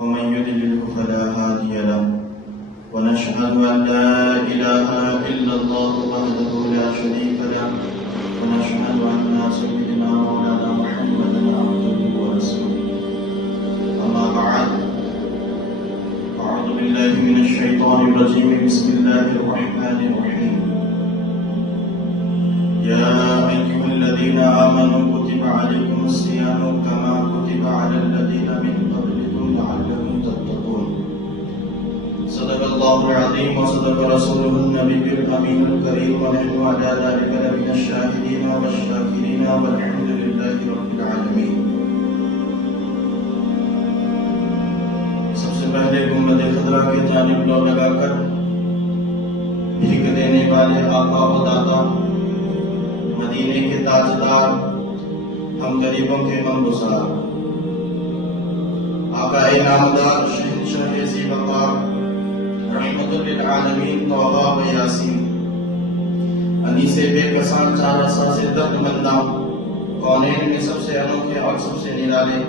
ومن يضلل فلا هادي له ونشهد أن لا إله إلا الله وحده لا شريك له ونشهد أن سيدنا مولانا محمدا عبده ورسوله أما بعد أعوذ بالله من الشيطان الرجيم بسم الله الرحمن الرحيم يا أيها الذين آمنوا كتب عليكم الصيام كما كتب على الذين من قبلكم لعلكم تتقون صدق الله العظيم وصدق رسوله النبي الأمين الكريم ونحن على ذلك لمن الشاهدين والشاكرين والحمد لله رب العالمين. سب سے پہلے گنبد خضرا کی جانب لو لگا کر بھیک دینے والے آقا و دادا مدینے کے تاجدار ہم غریبوں کے منگزار آقا نامدار شہنشاہ ذی وقار رحمت للعالمین طه و یاسین انیس بے کسان چار رسا سے درد مندہ کونین میں سب سے انوکھے اور سب سے نرالے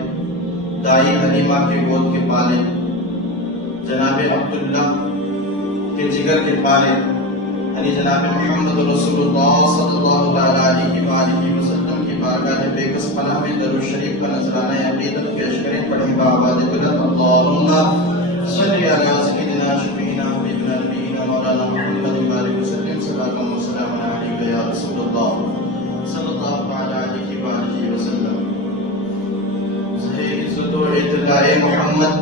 دائی حلیمہ کے گود کے پالے جناب عبداللہ کے جگر کے پالے یعنی جناب محمد رسول اللہ صلی اللہ علیہ وآلہ وسلم کی بارگاہ بے کس پناہ میں درود شریف کا نذرانہ عقیدت پیش کریں پڑھیں بآواز بلند اللہم صلی علی سیدنا شفیعنا حبیبنا نبینا مولانا محمد وآلہ وسلم صلاۃ و سلام علیک یا رسول اللہ صلی اللہ علیہ وآلہ وسلم. ظہیر عزت و اعتلاء محمد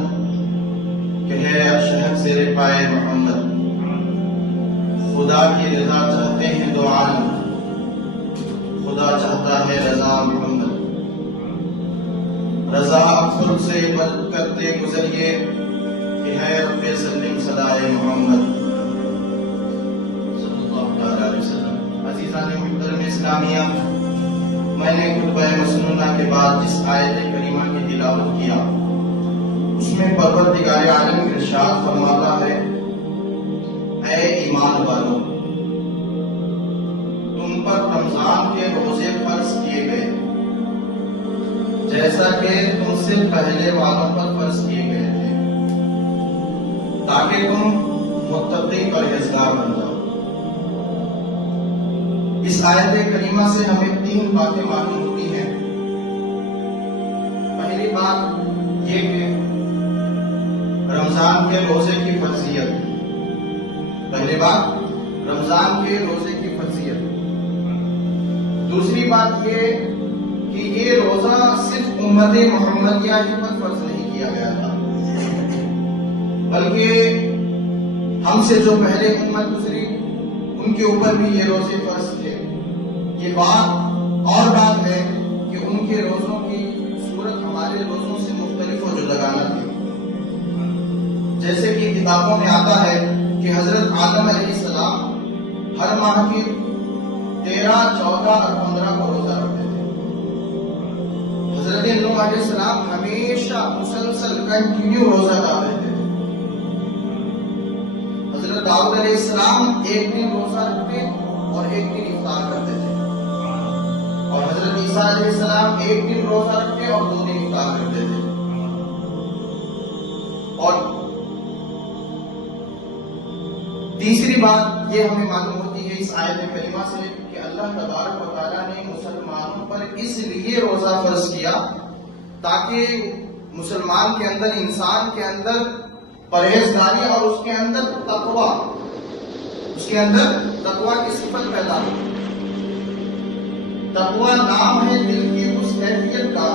کہ ہے شہد زیر پائے محمد خدا کی رضا چاہتے ہیں دو عالم خدا چاہتا ہے رضا محمد رضا خود سے بل کرتے گزریے کہ ہے رب سلم صدائے محمد صلی اللہ علیہ وسلم. عزیزان محترم اسلامیہ میں نے خطبہ مسنونہ کے بعد جس آیت کریمہ کی تلاوت کیا اس میں پروردگار عالم ارشاد فرماتا ہے اے ایمان والو تم پر رمضان کے روزے فرض کیے گئے جیسا کہ تم سے پہلے والوں پر فرض کیے گئے تھے تاکہ تم متقی پرہیزگار بن جاؤ. اس آیت کریمہ سے ہمیں تین باتیں معلوم ہوتی ہیں. پہلی بات یہ کہ رمضان کے روزے کی فرضیت. پہلی بات رمضان کے روزے کی فرضیت. دوسری بات یہ کہ یہ روزہ صرف امت محمدیہ ہی پر فرض نہیں کیا گیا تھا بلکہ ہم سے جو پہلے امت گزری ان کے اوپر بھی یہ روزے فرض تھے. یہ بات اور بات ہے کہ ان کے روزوں کی صورت ہمارے روزوں سے مختلف و جداگانہ تھی. جیسے کہ کتابوں میں آتا ہے کہ حضرت آدم علیہ السلام ہر ماہ کی 13, 14 اور 15 کو روزہ رکھتے تھے. حضرت نوح علیہ السلام ہمیشہ مسلسل کنٹینیو روزہ رکھتے تھے. حضرت داؤد علیہ السلام ایک دن روزہ رکھتے اور ایک دن افطار کرتے تھے. اور حضرت عیسیٰ علیہ السلام ایک دن روزہ رکھتے اور 2 دن افطار کرتے تھے. اور تیسری بات یہ ہمیں معلوم ہوتی ہے اس آیت کریمہ سے کہ اللہ تبارک و تعالیٰ نے مسلمانوں پر اس لیے روزہ فرض کیا تاکہ مسلمان کے اندر انسان کے اندر پرہیزگاری اور اس کے اندر تقوی کی صفت پیدا ہو. تقوی نام ہے دل کی اس کیفیت کا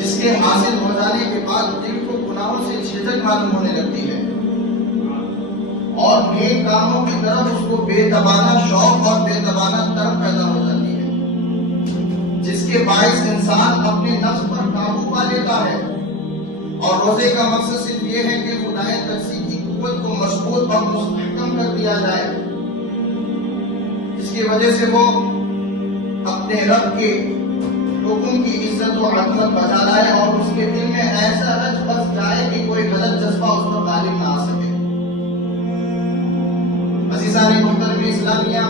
جس کے حاصل ہو جانے کے بعد دل کو گناہوں سے جھجک معلوم ہونے لگتی ہے اور نیک کاموں کی طرف اس کو بے دبانا شوق اور بے دبانا طرف پیدا ہو جاتی ہے جس کے باعث انسان اپنے نفس پر قابو پا لیتا ہے. اور روزے کا مقصد صرف یہ ہے کہ خدائے ترسی کی قوت کو مضبوط اور مستحکم کر دیا جائے جس کی وجہ سے وہ اپنے رب کے حکم کی عزت و عظمت بجا لائے اور اس کے دل میں ایسا رچ بس جائے کہ کوئی غلط جذبہ اس پر غالب نہ آ سکے. عزیزان محترم اسلامیہ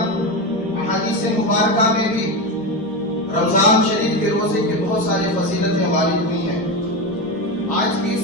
احادیث مبارکہ میں بھی رمضان شریف کے روزے کے بہت ساری فضیلتیں وارد ہوئی ہیں. آج کی اس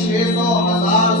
600,000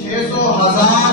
600,000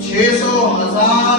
600,000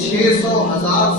600,000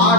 8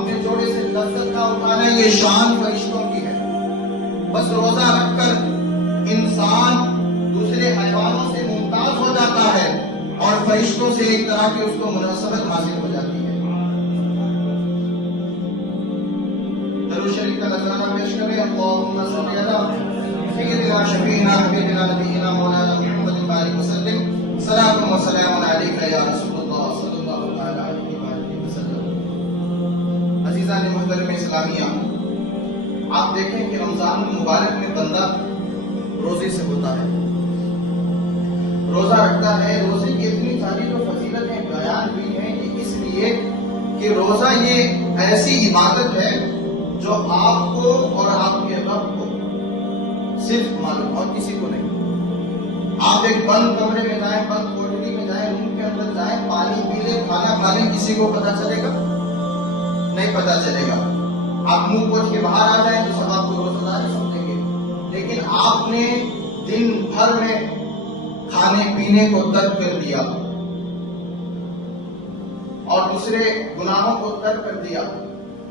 اپنے جوڑے سے لذت نہ اٹھانا، یہ شان فرشتوں کی ہے۔ بس روزہ رکھ کر انسان دوسرے حیوانوں سے ممتاز ہو جاتا ہے اور فرشتوں سے ایک طرح کی اس کو مناسبت حاصل ہو جاتی ہے۔ درود شریف کا نذرانہ پیش کریں۔ اللہم صلی علی سیدنا شفیعنا حبیبنا نبینا مولانا محمد بارک وسلم، صلاۃ و سلام علیک یا رسول اللہ صلی اللہ تعالی علیہ وآلہ وسلم۔ عزیزان محترم اسلامیہ، آپ دیکھیں کہ رمضان المبارک میں بندہ روزے سے ہوتا ہے، روزہ رکھتا ہے۔ روزے کی اتنی ساری جو فضیلتیں بیان ہوئی ہیں کہ اس لیے کہ روزہ یہ ایسی عبادت ہے جو آپ کو اور آپ کے رب کو صرف معلوم اور کسی کو نہیں۔ آپ ایک بند کمرے میں جائیں، بند کوٹری میں جائیں، روم کے اندر جائیں، پانی پی لیں، کھانا کھا لیں، کسی کو پتہ چلے گا؟ نہیں پتہ چلے گا۔ آپ منہ پوچھ کے باہر آ جائیں تو سب آپ کو روزہ دار سمجھیں گے، لیکن آپ نے دن بھر میں کھانے پینے کو ترک کر دیا اور دوسرے گناہوں کو ترک کر دیا،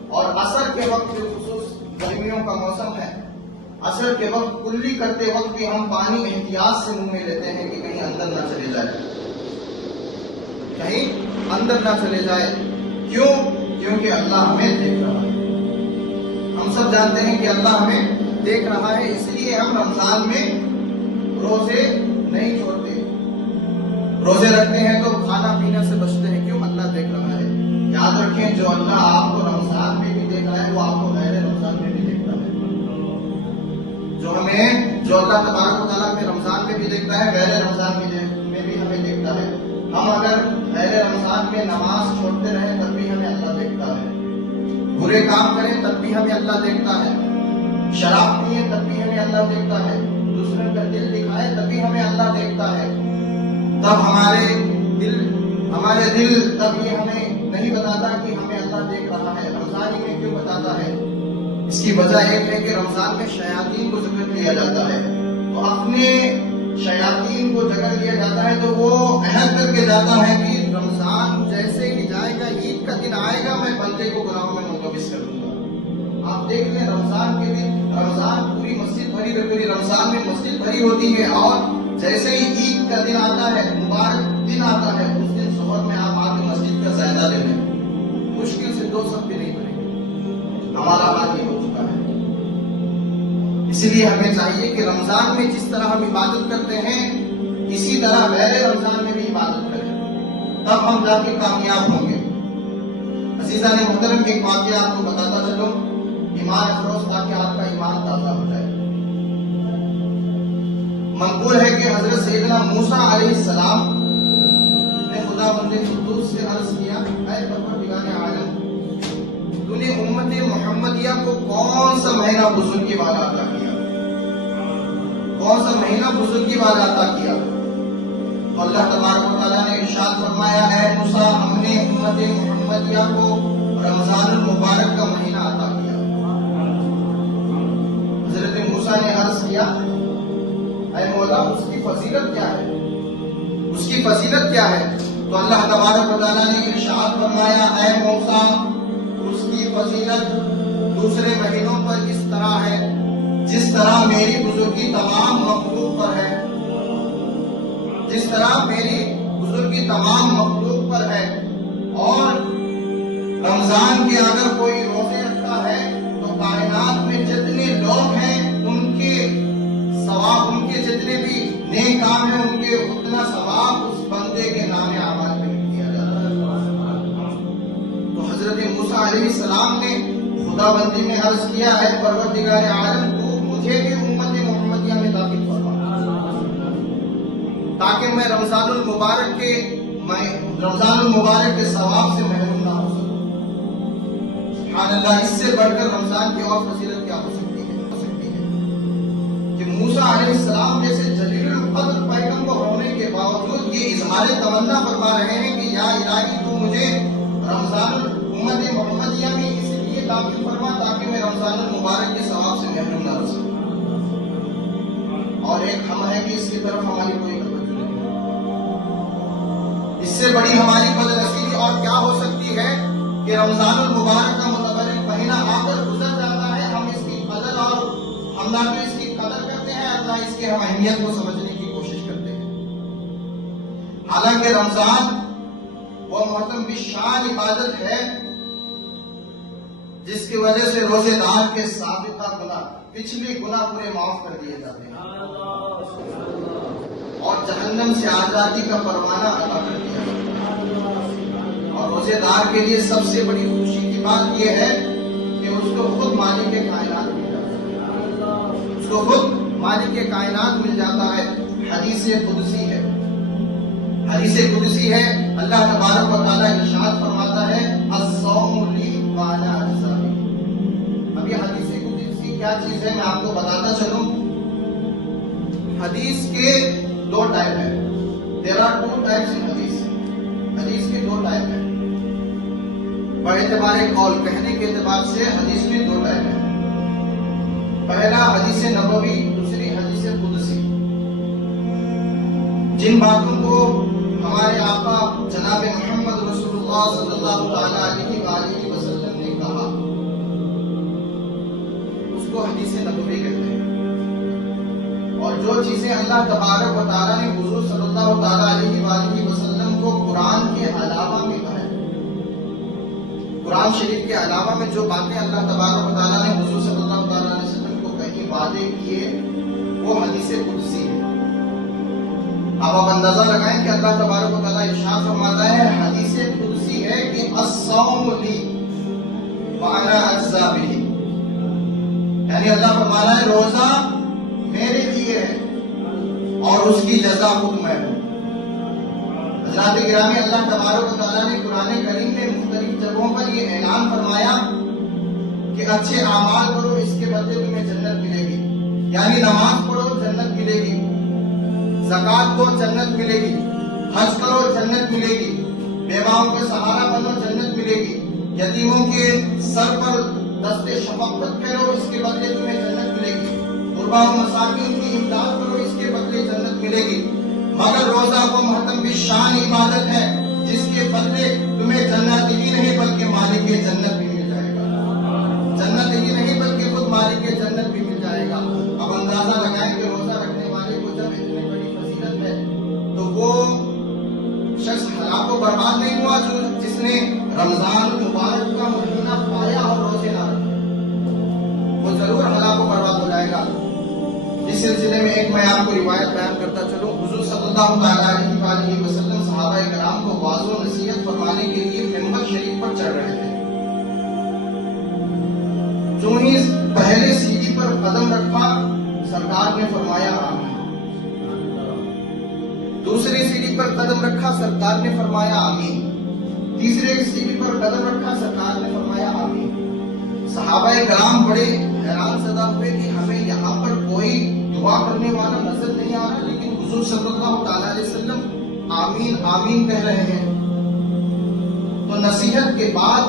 اور عصر کے وقت جو خصوص گرمیوں کا موسم ہے، عصر کے وقت کلی کرتے وقت بھی ہم پانی احتیاط سے منہ میں لیتے ہیں کہ کہیں اندر نہ چلے جائے، کہیں اندر نہ چلے جائے۔ کیوں؟ کیونکہ اللہ ہمیں دیکھ رہا ہے۔ ہم سب جانتے ہیں کہ اللہ ہمیں دیکھ رہا ہے، اس لیے ہم رمضان میں روزے نہیں چھوڑتے، روزے رکھتے ہیں تو کھانا پینا سے بچتے ہیں۔ کیوں؟ اللہ دیکھ رہا ہے۔ یاد رکھیں، جو اللہ آپ کو رمضان میں بھی دیکھ رہا ہے وہ آپ کو غیر رمضان میں بھی دیکھتا ہے۔ جو اللہ تبارک و تعالیٰ میں رمضان میں بھی دیکھتا ہے، غیر رمضان میں بھی ہمیں دیکھتا ہے۔ ہم اگر غیر رمضان میں نماز چھوڑتے رہیں تب بھی ہمیں اللہ دیکھتا ہے، برے کام کریں تب بھی ہمیں اللہ دیکھتا ہے، شراب پیئیں تب بھی ہمیں اللہ دیکھتا ہے، دوسروں کا دل دکھائے تب بھی ہمیں اللہ دیکھتا ہے۔ تب ہمارے دل تب یہ ہمیں نہیں بتاتا کہ ہمیں اللہ دیکھ رہا ہے، رمضان ہی میں کیوں بتاتا ہے؟ اس کی وجہ ایک ہے کہ رمضان میں شیاطین کو ذکر لیا جاتا ہے، تو اپنے شیاطین کو جگہ لیا جاتا ہے تو وہ عہد کر کے جاتا ہے کہ رمضان جیسے ہی جائے گا، عید کا دن آئے گا، میں بندے کو گناہوں میں ملوث کر دوں گا۔ آپ دیکھ لیں رمضان کے دن، رمضان پوری مسجد بھری رہتی ہے، رمضان میں مسجد بھری ہوتی ہے، اور جیسے ہی عید کا دن آتا ہے، مبارک دن آتا ہے، اس دن صبح میں آپ آ کے مسجد کا زائدہ لے لیں، مشکل سے 2 صف بھی نہیں بنے گے۔ ہمارا حال یہ ہو چکا ہے۔ اس لیے ہمیں چاہیے کہ رمضان میں جس طرح ہم عبادت کرتے ہیں اسی طرح غیر رمضان میں بھی عبادت کریں، تب ہم جا کے کامیاب ہوں گے۔ عزیزان محترم، ایک واقعہ آپ کو بتاتا چلوں، ایمان افروز تاکہ آپ کا ایمان تازہ ہو جائے۔ منقول ہے کہ حضرت سیدنا موسیٰ علیہ السلام نے خدا بند قدوس سے عرض کیا، اے پروردگار عالم، تو نے امت محمدیہ کو کون سا مہینہ بزرگی والا عطا کیا؟ کون سا مہینہ بزرگی والا عطا کیا؟ تو اللہ تبارک و تعالیٰ نے ارشاد فرمایا، اے موسیٰ، ہم نے امت محمدیہ کو رمضان المبارک کا مہینہ عطا کیا۔ حضرت موسیٰ نے عرض کیا، اے مولا، اس کی فضیلت کیا ہے؟ اس کی فضیلت کیا ہے؟ تو اللہ تبارک و تعالیٰ نے ارشاد فرمایا، اے موسیٰ، اس کی فضیلت دوسرے مہینوں پر اس طرح ہے جس طرح میری بزرگی تمام مخلوق پر ہے، جس طرح میری بزرگی تمام مخلوق پر ہے۔ اور رمضان کے اگر کوئی روزے رکھتا ہے تو کائنات میں جتنے لوگ ہیں ان کے ثواب، ان کے جتنے بھی نیک کام ہیں ان کے اتنا ثواب اس بندے کے نام اعمال میں دیا جاتا ہے۔ تو حضرت موسیٰ علیہ السلام نے خدا بندی میں عرض کیا، اے پروردگار عالم، تو مجھے بھی امت محمدیہ میں داخل فرما تاکہ میں رمضان المبارک کے ثواب سے محروم نہ ہو سکوں۔ سبحان اللہ، اس سے بڑھ کر رمضان کی اور فضیلت کیا ہو سکتی ہے کہ موسیٰ علیہ السلام جیسے جلیل القدر پیغمبر ہونے کے باوجود یہ اظہار تمنا فرما رہے ہیں کہ یا الہی، تو مجھے رمضان امت محمدیہ میں اس لیے داخل فرما تاکہ میں رمضان المبارک کے ثواب سے محروم نہ ہو سکوں۔ اور ایک ہم ہے کہ اس کی طرف ہماری کوئی توجہ نہیں ہے۔ اس سے بڑی ہماری بدنصیبی اور کیا ہو سکتی ہے کہ رمضان المبارک کا متبرک مہینہ آ کر گزر جاتا ہے، ہم اس کی قدر اور ہم نہ تو اس کی قدر کرتے ہیں اور نہ اس کی ہم اہمیت کو سمجھنے کی کوشش کرتے ہیں۔ حالانکہ رمضان وہ محترم بالشان عبادت ہے جس کی وجہ سے روزے دار کے سابقہ گناہ، پچھلے گناہ پورے معاف کر دیے جاتے ہیں اور جہنم سے آزادی کا پروانہ عطا کر دیا جاتا ہے۔ اور روزے دار کے لیے سب سے بڑی خوشی کی بات یہ ہے کہ اس کو خود مالک کائنات مل جاتا ہے، اس کو خود مالک کائنات مل جاتا ہے۔ حدیث قدسی ہے، حدیث قدسی ہے، اللہ تبارک و تعالیٰ ارشاد فرماتا ہے الصوم لی وانا اجزی۔ اب یہ حدیث قدسی کیا چیز ہے میں آپ کو بتاتا چلوں۔ حدیث کے دو ٹائپ ہیں، there are two types in حدیث۔ حدیث کے دو ٹائپ ہیں، باعتبار قول کہنے کے اعتبار سے حدیث میں دو ٹائپ ہیں۔ پہلا حدیث نبوی، دوسری حدیث قدسی۔ جن باتوں کو ہمارے آقا جناب محمد رسول اللہ صلی اللہ تعالی علیہ وآلہ وسلم نے کہا اس کو حدیث نبوی کہتے ہیں، اور جو چیزیں اللہ تبارک و تعالیٰ نے حضور صلی اللہ تعالی علیہ وآلہ وسلم کو قرآن کے علاوہ میں کہا ہے، قرآن شریف کے علاوہ میں جو باتیں اللہ تبارک و تعالیٰ نے حضور صلی اللہ تعالی علیہ وسلم کو کہیں وعدے کیے وہ حدیث قدسی ہے۔ اب آپ اندازہ لگائیں کہ اللہ تبارک و تعالیٰ ارشاد فرماتا ہے حدیث قدسی ہے کہ الصوم لی وانا اجزی بہ، یعنی اللہ فرماتا ہے روزہ میرے لیے ہے اور اس کی جزا خود میں ہوں۔ حضرات گرامی، اللہ تبارک و تعالیٰ نے قرآن کریم میں مختلف جگہوں پر یہ اعلان فرمایا کہ اچھے اعمال کرو اس کے بدلے تمہیں جنت ملے گی، یعنی نماز پڑھو جنت ملے گی، زکات دو جنت ملے گی، حج کرو جنت ملے گی، بیواؤں کا سہارا بنو جنت ملے گی، یتیموں کے سر پر دست شفقت کرو اس کے بدلے تمہیں جنت ملے گی، غربا و مساکین کی امداد کرو اس کے بدلے جنت ملے گی۔ مگر روزہ وہ محترم بالشان عبادت ہے جس کے بدلے تمہیں جنت ہی نہیں بلکہ مالک جنت بھی مل جائے گا، جنت ہی نہیں بلکہ خود مالک جنت بھی مل جائے گا۔ اب اندازہ لگائیں کہ روزہ رکھنے والے کو جب اتنی بڑی فضیلت ہے تو وہ شخص ہلاک و برباد نہیں ہوا جس نے رمضان المبارک کا مہینہ پایا اور روزے نہ رکھے، وہ ضرور ہلاک و برباد ہو جائے گا۔ اس سلسلے میں ایک میں آپ کو روایت بیان کرتا چلوں۔ حضور صلی اللہ تعالی علیہ وآلہ وسلم صحابہ کرام کو واعظ و نصیحت فرمانے کے لیے منبر شریف پر چڑھ رہے تھے، جو ہی پہلے سیڑھی پر قدم رکھا سرکار نے فرمایا آمین، دوسری سیڑھی پر قدم رکھا سرکار نے فرمایا آمین، تیسرے سیڑھی پر قدم رکھا سرکار نے فرمایا آمین۔ صحابہ کرام بڑے حیران زدہ ہوئے کہ ہمیں یہاں پر کوئی دعا کرنے والا نظر نہیں آ رہا، لیکن حضور صلی اللہ تعالی علیہ وسلم آمین آمین کہہ رہے ہیں۔ تو نصیحت کے بعد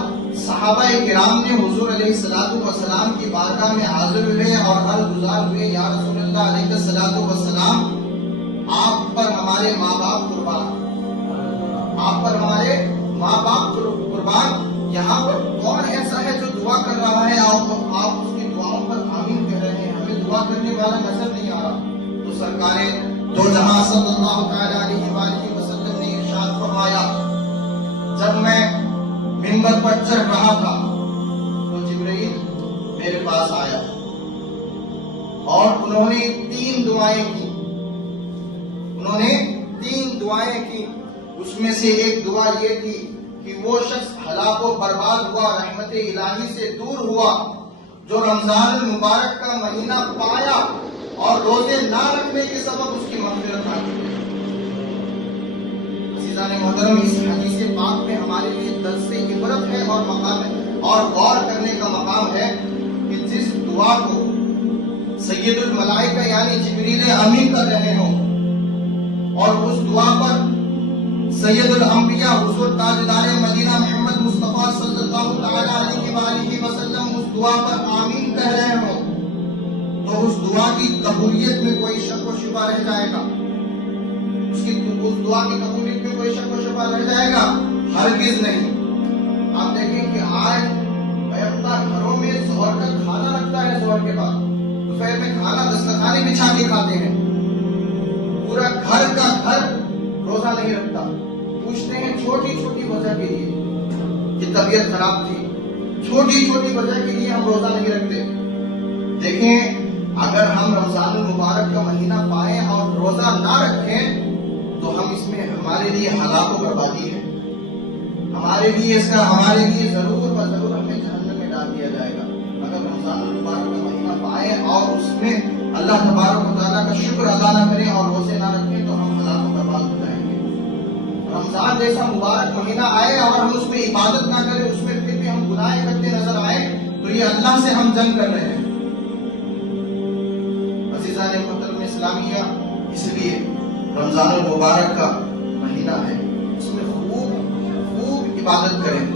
صحابہ کرام نے حضور علیہ الصلوۃ والسلام کی بارگاہ میں حاضر ہوئے اور عرض گزار ہوئے، یا رسول اللہ علیہ الصلوۃ والسلام، آپ پر ہمارے ماں باپ قربان، آپ پر ہمارے ماں باپ قربان، یہاں پر کون ایسا ہے جو دعا کر رہا ہے آپ اس کی دعاؤں پر آمین کہہ رہے ہیں، ہمیں دعا کرنے والا نظر نہیں آ رہا۔ تو سرکار دو جہاں صلی اللہ تعالی علیہ وآلہ وسلم نے ارشاد فرمایا، جب میں منبر پر چڑھ رہا تھا تو جبرائیل میرے پاس آیا اور انہوں نے تین دعائیں کی، انہوں نے تین دعائیں کی۔ اس میں سے ایک دعا یہ تھی کہ وہ شخص ہلاک و برباد ہوا، رحمت الہی سے دور ہوا، جو رمضان المبارک کا مہینہ پایا اور روزے نہ رکھنے کے سبب اس کی مغفرت آ گئی۔ عزیزان محترم، اس حدیث پاک میں ہمارے لیے درس عبرت ہے اور مقام ہے اور غور کرنے کا مقام ہے کہ جس دعا کو سید الملائکہ یعنی جبریل امین کر رہے ہوں اور اس دعا پر سید الانبیاء حضور تاجدار مدینہ محمد مصطفیٰ صلی اللہ تعالی علیہ وآلہ وسلم اس دعا پر آمین کہہ رہے ہوں تو اس دعا کی قبولیت میں کوئی شک و شبہ رہ جائے گا، اس دعا کی قبولیت میں کوئی شک و شبہ رہ جائے گا؟ ہرگز نہیں۔ آپ دیکھیں کہ آج بیابطہ گھروں میں ظہر کا کھانا رکھتا ہے، ظہر کے بعد دوپہر میں کھانا دسترخوان بچھا کے کھاتے ہیں، پورا گھر کا گھر روزہ نہیں رکھتا. پوچھتے ہیں چھوٹی چھوٹی وجہ کے لیے کہ طبیعت خراب تھی، چھوٹی چھوٹی وجہ کے لیے ہم روزہ نہیں رکھتے. دیکھیں اگر ہم رمضان المبارک کا مہینہ پائیں اور روزہ نہ رکھیں تو ہم اس میں ہمارے لیے ہلاک و بربادی ہے، ہمارے لیے ضرور ہمیں جہنم میں ڈال دیا جائے گا. اگر رمضان المبارک کا مہینہ پائیں اور اس میں اللہ تبارک و تعالیٰ کا شکر ادا نہ کریں اور روزے نہ رکھیں تو ہم ہلاک و برباد ہو جائیں گے. رمضان جیسا مبارک مہینہ آئے اور ہم اس میں عبادت نہ کریں، اس میں پھر بھی ہم گناہ کرتے نظر آئے تو یہ اللہ سے ہم جنگ کر رہے ہیں. عزیزان محترم اسلامیہ، اس لیے رمضان المبارک کا مہینہ ہے، اس میں خوب عبادت کریں،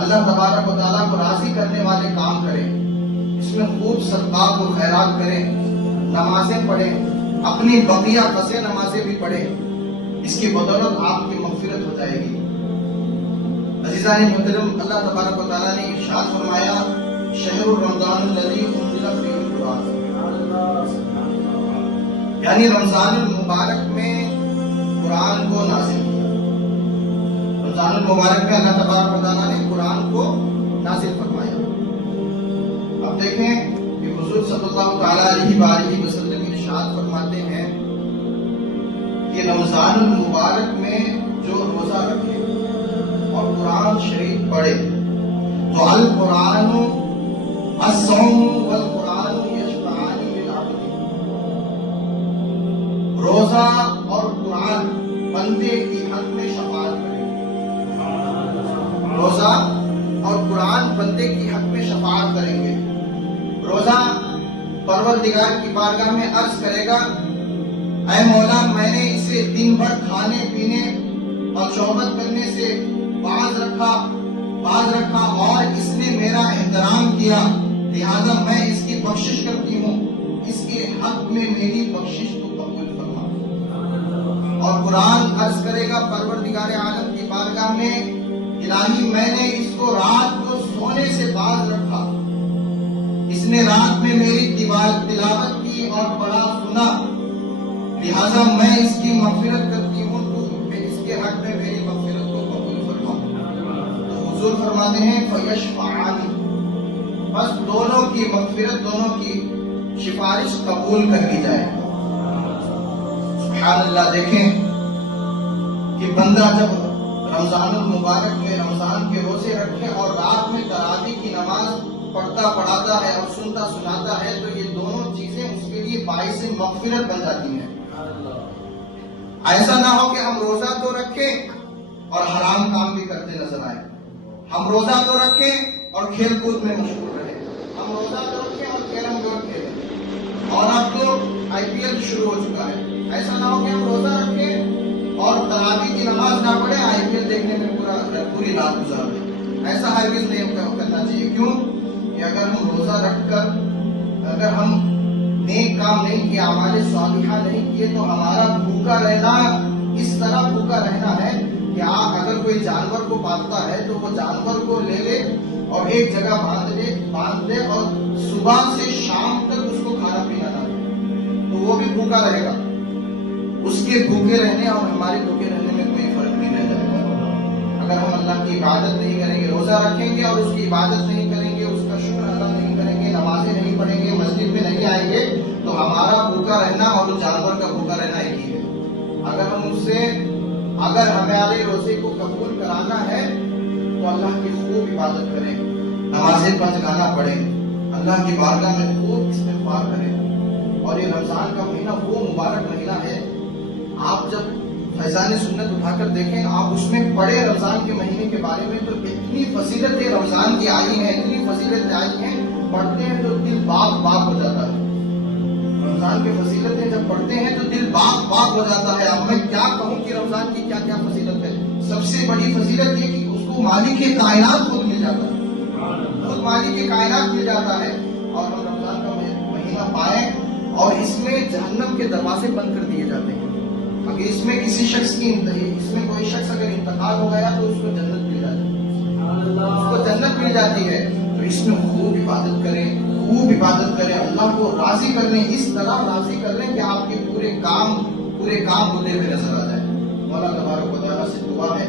اللہ تبارک و تعالیٰ کو راضی کرنے والے کام کریں، اس میں خوب صدقات و خیرات کریں، نمازیں پڑھیں، اپنی بقیہ قضا نمازیں بھی پڑھیں. اس کی بدولت آپ کی مغفرت ہو جائے گی. عزیزان محترم، اللہ تبارک و تعالیٰ نے ارشاد فرمایا شہر رمضان الذی انزل فیہ القرآن، یعنی رمضان المبارک میں قرآن کو نازل کیا. رمضان المبارک میں اللہ تبارک و تعالیٰ نے قرآن کو نازل فرمایا. اب دیکھیں کہ حضور صلی اللہ تعالیٰ علیہ وآلہ وسلم ارشاد فرماتے ہیں کہ رمضان المبارک میں جو روزہ رکھے اور قرآن شریف پڑھے تو القرآن الصوم والقرآن یشفعان للعبد، روزہ اور قرآن بندے کی حق میں شفاعت کریں گے. روزہ اور قرآن بندے کی حق میں شفاعت کریں گے. روزہ پروردگار کی بارگاہ میں عرض کرے گا اے مولا، میں نے اسے دن بھر کھانے پینے اور شوہرت کرنے سے باز رکھا اور اس نے میرا احترام کیا، لہذا میں اس کی بخشش کرتی ہوں، اس کے حق میں میری بخشش کو قبول فرما. اور قرآن عرض کرے گا پروردگار عالم کی بارگاہ میں الہی، میں نے اس کو رات کو سونے سے باز رکھا، اس نے رات میں میری تلاوت کی اور پڑھا سنا، لہذا میں اس کی مغفرت کرتی ہوں، تو اس کے حق میں میری مغفرت کو قبول فرما. تو حضور فرماتے ہیں فیشفعان، بس دونوں کی مغفرت، دونوں کی سفارش قبول کر لی جائے. سبحان اللہ. دیکھیں کہ بندہ جب رمضان المبارک میں رمضان کے روزے رکھے اور رات میں تراویح کی نماز پڑھاتا ہے اور سنتا سناتا ہے تو یہ دونوں چیزیں اس کے لیے باعث مغفرت بن جاتی ہیں. ایسا نہ ہو کہ ہم روزہ تو رکھیں اور حرام کام بھی کرتے نظر آئے. ہم روزہ تو رکھیں اور کھیل کود میں مشغول رہیں. ہم روزہ تو رکھیں اور کیرم بورڈ کھیلیں. اور اب تو IPL شروع ہو چکا ہے. ایسا نہ ہو کہ ہم روزہ رکھیں اور تراویح کی نماز نہ پڑھیں، IPL دیکھنے میں پوری رات گزار دیں. ایسا ہرگز نہیں کرنا چاہیے. کیوں کہ اگر ہم روزہ رکھ کر اگر ہم نیک کام نہیں کیے، اعمال صالحہ نہیں کیے، تو ہمارا بھوکا رہنا اس طرح بھوکا رہنا ہے کہ اگر کوئی جانور کو پالتا ہے تو وہ جانور کو لے لے اور ایک جگہ باندھ دے اور صبح سے شام تک اس کو کھانا پینا نہ دے تو وہ بھی بھوکا رہے گا. اس کے بھوکے رہنے اور ہمارے بھوکے رہنے میں کوئی فرق نہیں رہ جائے گا. اگر ہم اللہ کی عبادت نہیں کریں گے، روزہ رکھیں گے اور اس کی عبادت نہیں کریں گے، اس کا شکر ادا نہیں کریں گے، نمازیں نہیں پڑھیں گے، مسجد میں نہیں آئیں گے، تو ہمارا بھوکا رہنا اور اس جانور کا بھوکا رہنا ایک ہی ہے. اگر ہمارے روزے کو قبول کرانا ہے تو اللہ کی خوب عبادت کریں، نمازیں پنجگانہ پڑھیں، اللہ کی بارگاہ میں خوب استغفار کریں. اور یہ رمضان کا مہینہ وہ مبارک مہینہ ہے، آپ جب فیضان سنت اٹھا کر دیکھیں، آپ اس میں پڑھے رمضان کے مہینے کے بارے میں تو اتنی فضیلتیں رمضان کی آئی ہیں، اتنی فضیلتیں آئی ہیں، پڑھتے ہیں تو دل باغ ہو جاتا ہے. رمضان کی فضیلتیں جب پڑھتے ہیں تو دل باغ ہو جاتا ہے. اب میں کیا کہوں کہ رمضان کی کیا کیا فضیلت ہے. سب سے بڑی فضیلت یہ کہ اس کو مالک کائنات خود مل جاتا ہے، خود مالک کائنات مل جاتا ہے. اور ہم رمضان کا مہینہ پائیں اور اس میں جہنم کے دروازے بند کر دیے جاتے ہیں. اگر اس میں کوئی شخص اگر انتقال ہو گیا تو اس کو جنت مل جاتی ہے. اس کو جنت مل جاتی ہے. تو اس میں خوب عبادت کریں, اللہ کو راضی کرنے, اس طرح راضی کر لیں کہ آپ کے پورے کام ہوتے ہوئے نظر آ جائے. مولا تبارک و تعالیٰ سے دعا ہے